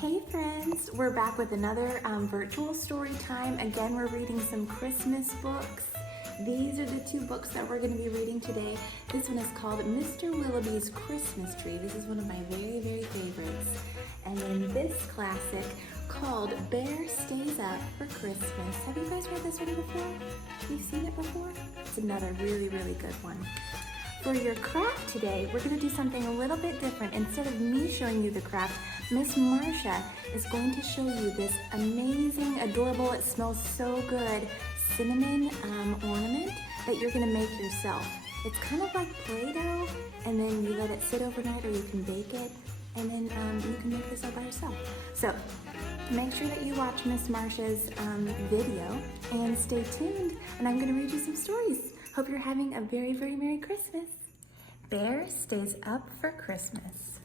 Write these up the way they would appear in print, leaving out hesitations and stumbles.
Hey friends, we're back with another virtual story time. Again, we're reading some Christmas books. These are the two books that we're going to be reading today. This one is called Mr. Willoughby's Christmas Tree. This is one of my very, very favorites. And then this classic called Bear Stays Up for Christmas. Have you guys read this one before? Have you seen it before? It's another really, really good one. For your craft today, we're going to do something a little bit different. Instead of me showing you the craft, Miss Marcia is going to show you this amazing, adorable, it smells so good, cinnamon ornament that you're going to make yourself. It's kind of like Play-Doh, and then you let it sit overnight, or you can bake it, and then you can make this all by yourself. So make sure that you watch Miss Marcia's video and stay tuned, and I'm going to read you some stories. Hope you're having a very, very Merry Christmas. Bear Stays Up for Christmas.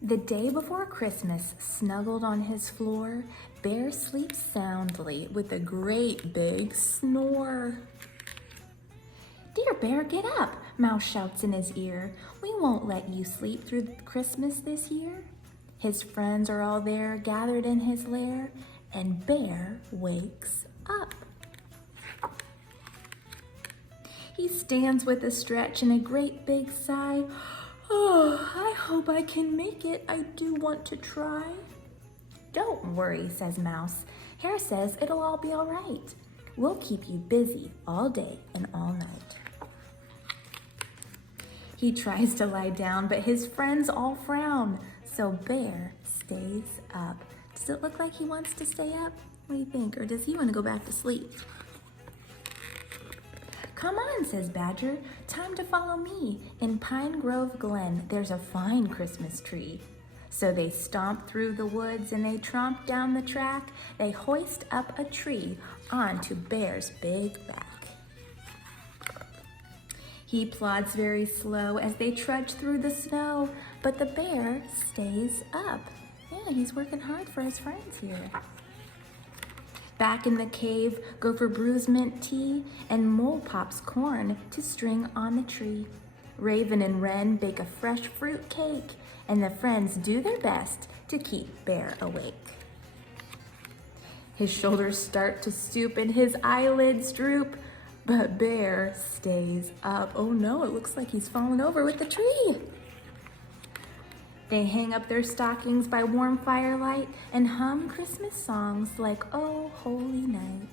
The day before Christmas, snuggled on his floor, Bear sleeps soundly with a great big snore. "Dear Bear, get up," Mouse shouts in his ear. "We won't let you sleep through Christmas this year." His friends are all there, gathered in his lair, and Bear wakes up. He stands with a stretch and a great big sigh. "Oh, I hope I can make it. I do want to try." "Don't worry," says Mouse. "Hare says it'll all be all right. We'll keep you busy all day and all night." He tries to lie down, but his friends all frown. So Bear stays up. Does it look like he wants to stay up? What do you think? Or does he want to go back to sleep? "Come on," says Badger, "time to follow me. In Pine Grove Glen, there's a fine Christmas tree." So they stomp through the woods and they tromp down the track. They hoist up a tree onto Bear's big back. He plods very slow as they trudge through the snow, but the bear stays up. Yeah, he's working hard for his friends here. Back in the cave, Gopher brews mint tea, and Mole pops corn to string on the tree. Raven and Wren bake a fresh fruit cake, and the friends do their best to keep Bear awake. His shoulders start to stoop and his eyelids droop, but Bear stays up. Oh no, it looks like he's fallen over with the tree. They hang up their stockings by warm firelight and hum Christmas songs like "Oh, Holy Night."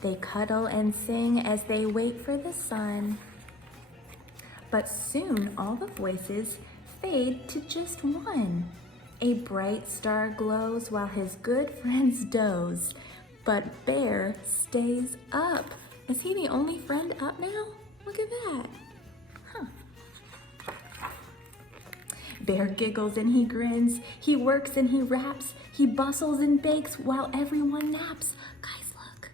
They cuddle and sing as they wait for the sun. But soon all the voices fade to just one. A bright star glows while his good friends doze, but Bear stays up. Is he the only friend up now? Look at that. Huh. Bear giggles and he grins, he works and he raps, he bustles and bakes while everyone naps. Guys, look.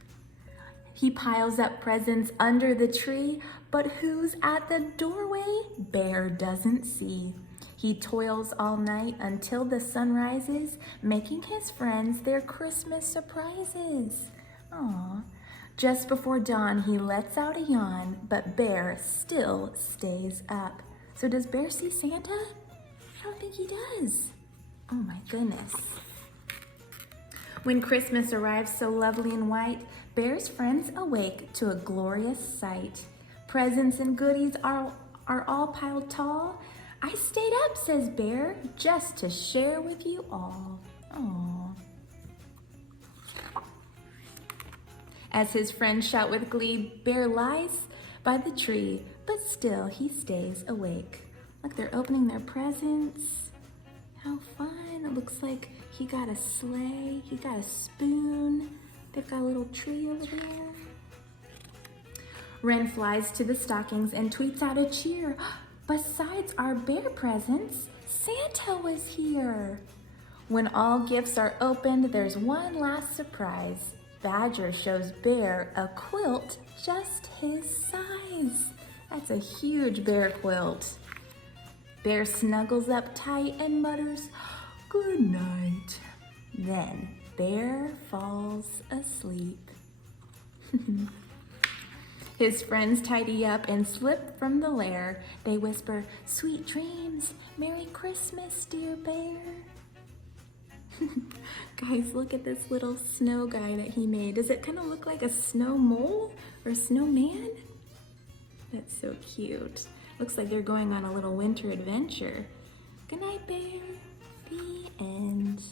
He piles up presents under the tree, but who's at the doorway? Bear doesn't see. He toils all night until the sun rises, making his friends their Christmas surprises. Aww. Just before dawn, he lets out a yawn, but Bear still stays up. So does Bear see Santa? I don't think he does. Oh my goodness. When Christmas arrives so lovely and white, Bear's friends awake to a glorious sight. Presents and goodies are all piled tall. "I stayed up," says Bear, "just to share with you all." Aww. As his friends shout with glee, Bear lies by the tree, but still he stays awake. Look, they're opening their presents. How fun. It looks like he got a sleigh, he got a spoon. They've got a little tree over there. Wren flies to the stockings and tweets out a cheer. "Besides our bear presents, Santa was here." When all gifts are opened, there's one last surprise. Badger shows Bear a quilt just his size. That's a huge bear quilt. Bear snuggles up tight and mutters, "Good night." Then Bear falls asleep. His friends tidy up and slip from the lair. They whisper, "Sweet dreams, Merry Christmas, dear bear." Guys, look at this little snow guy that he made. Does it kind of look like a snow mole or a snowman? That's so cute. Looks like they're going on a little winter adventure. Good night, bear. The end.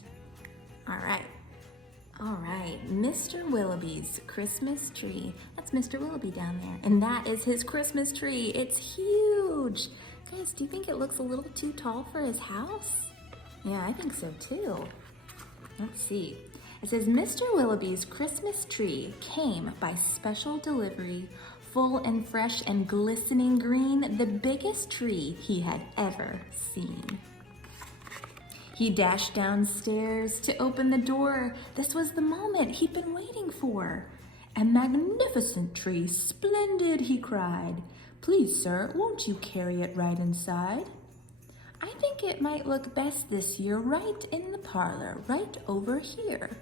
All right, Mr. Willoughby's Christmas tree. That's Mr. Willoughby down there, and that is his Christmas tree. It's huge. Guys, do you think it looks a little too tall for his house? Yeah, I think so too. Let's see. It says, Mr. Willoughby's Christmas tree came by special delivery, full and fresh and glistening green, the biggest tree he had ever seen. He dashed downstairs to open the door. This was the moment he'd been waiting for. "A magnificent tree, splendid," he cried. "Please, sir, won't you carry it right inside? I think it might look best this year right in the parlor, right over here."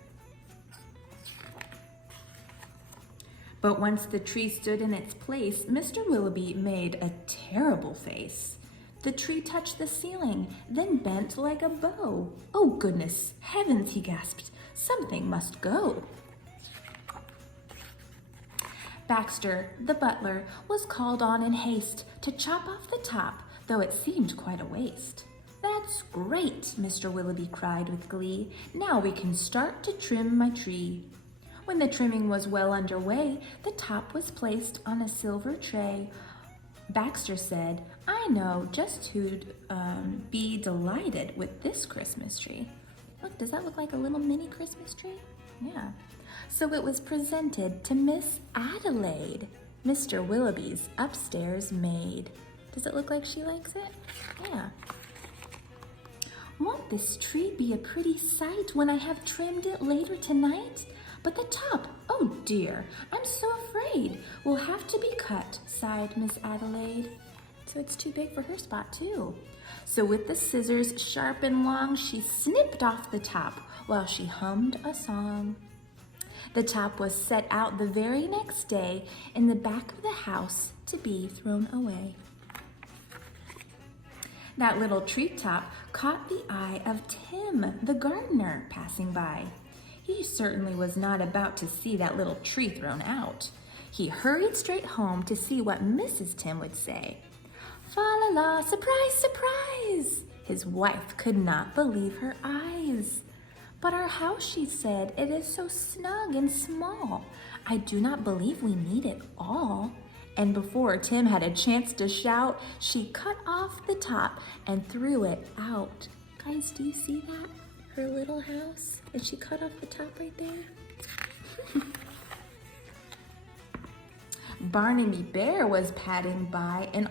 But once the tree stood in its place, Mr. Willoughby made a terrible face. The tree touched the ceiling, then bent like a bow. "Oh, goodness heavens," he gasped. "Something must go." Baxter, the butler, was called on in haste to chop off the top, though it seemed quite a waste. "That's great," Mr. Willoughby cried with glee. "Now we can start to trim my tree." When the trimming was well underway, the top was placed on a silver tray. Baxter said, "I know just who'd be delighted with this Christmas tree." Look, does that look like a little mini Christmas tree? Yeah. So it was presented to Miss Adelaide, Mr. Willoughby's upstairs maid. Does it look like she likes it? Yeah. "Won't this tree be a pretty sight when I have trimmed it later tonight? But the top, oh dear, I'm so afraid will have to be cut," sighed Miss Adelaide. So it's too big for her spot too. So with the scissors sharp and long, she snipped off the top while she hummed a song. The top was set out the very next day in the back of the house to be thrown away. That little treetop caught the eye of Tim, the gardener, passing by. He certainly was not about to see that little tree thrown out. He hurried straight home to see what Mrs. Tim would say. "Fa-la-la, surprise, surprise!" His wife could not believe her eyes. "But our house," she said, "it is so snug and small. I do not believe we need it all." And before Tim had a chance to shout, she cut off the top and threw it out. Guys, do you see that? Her little house, and she cut off the top right there. Barnaby Bear was padding by and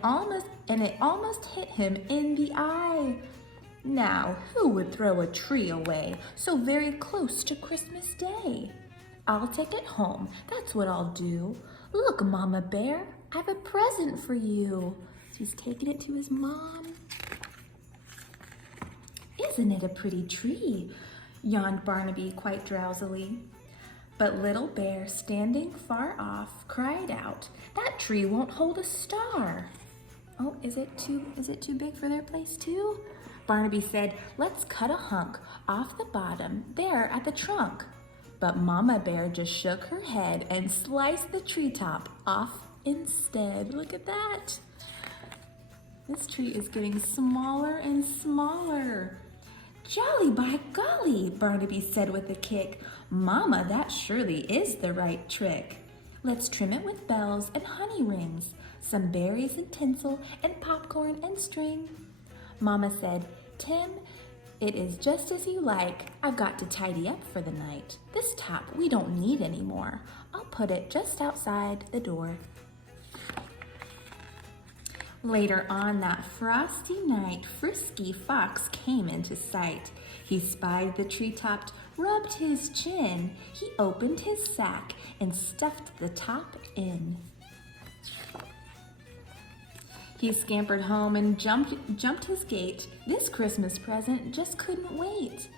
it almost hit him in the eye. Now, who would throw a tree away so very close to Christmas Day? "I'll take it home, that's what I'll do. Look, Mama Bear, I've a present for you." He's taking it to his mom. "Isn't it a pretty tree?" yawned Barnaby quite drowsily. But Little Bear, standing far off, cried out, "That tree won't hold a star." Oh, is it too big for their place too? Barnaby said, "Let's cut a hunk off the bottom there at the trunk." But Mama Bear just shook her head and sliced the treetop off instead. Look at that. This tree is getting smaller and smaller. "Jolly by golly," Barnaby said with a kick. "Mama, that surely is the right trick. Let's trim it with bells and honey rings, some berries and tinsel and popcorn and string." Mama said, "Tim, it is just as you like. I've got to tidy up for the night. This top we don't need anymore. I'll put it just outside the door." Later on that frosty night, Frisky Fox came into sight. He spied the treetop, rubbed his chin. He opened his sack and stuffed the top in. He scampered home and jumped his gate. This Christmas present just couldn't wait.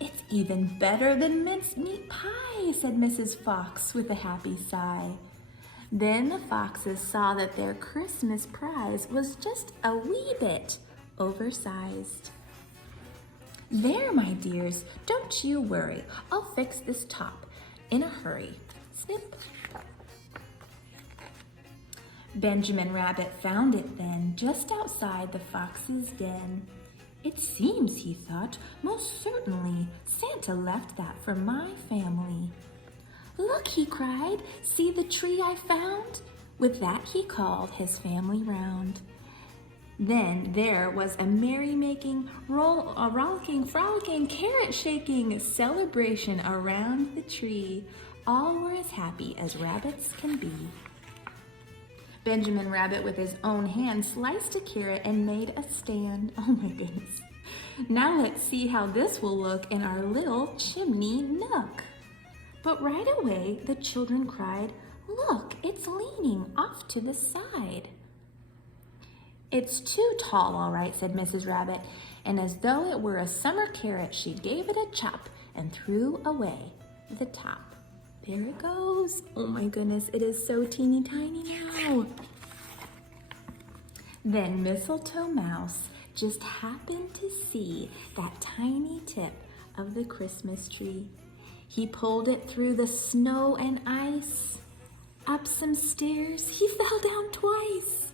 "It's even better than mincemeat pie," said Mrs. Fox with a happy sigh. Then the foxes saw that their Christmas prize was just a wee bit oversized. There, my dears, don't you worry. I'll fix this top in a hurry. Snip. Benjamin Rabbit found it then, just outside the fox's den. It seems, he thought, most certainly Santa left that for my family. Look, he cried, see the tree I found? With that he called his family round. Then there was a merrymaking, rollicking, frolicking, carrot-shaking celebration around the tree. All were as happy as rabbits can be. Benjamin Rabbit with his own hand sliced a carrot and made a stand. Oh my goodness. Now let's see how this will look in our little chimney nook. But right away the children cried, look, it's leaning off to the side. It's too tall, all right, said Mrs. Rabbit, and as though it were a summer carrot, she gave it a chop and threw away the top. There it goes. Oh my goodness, it is so teeny tiny now. Then Mistletoe Mouse just happened to see that tiny tip of the Christmas tree. He pulled it through the snow and ice. Up some stairs, he fell down twice.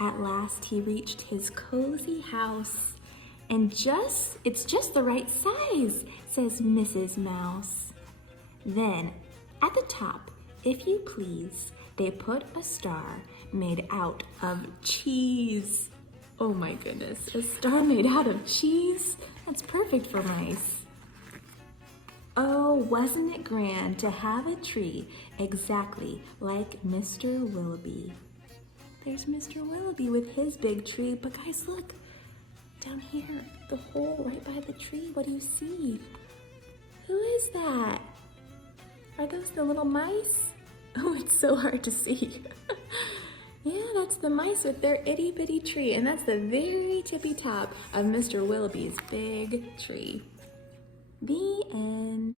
At last he reached his cozy house. And it's just the right size, says Mrs. Mouse. Then, at the top, if you please, they put a star made out of cheese. Oh my goodness, a star made out of cheese? That's perfect for mice. Oh, wasn't it grand to have a tree exactly like Mr. Willoughby? There's Mr. Willoughby with his big tree, but guys, look, down here, the hole right by the tree, what do you see? Who is that? Are those the little mice? Oh, it's so hard to see. Yeah, that's the mice with their itty bitty tree, and that's the very tippy top of Mr. Willoughby's big tree. The end.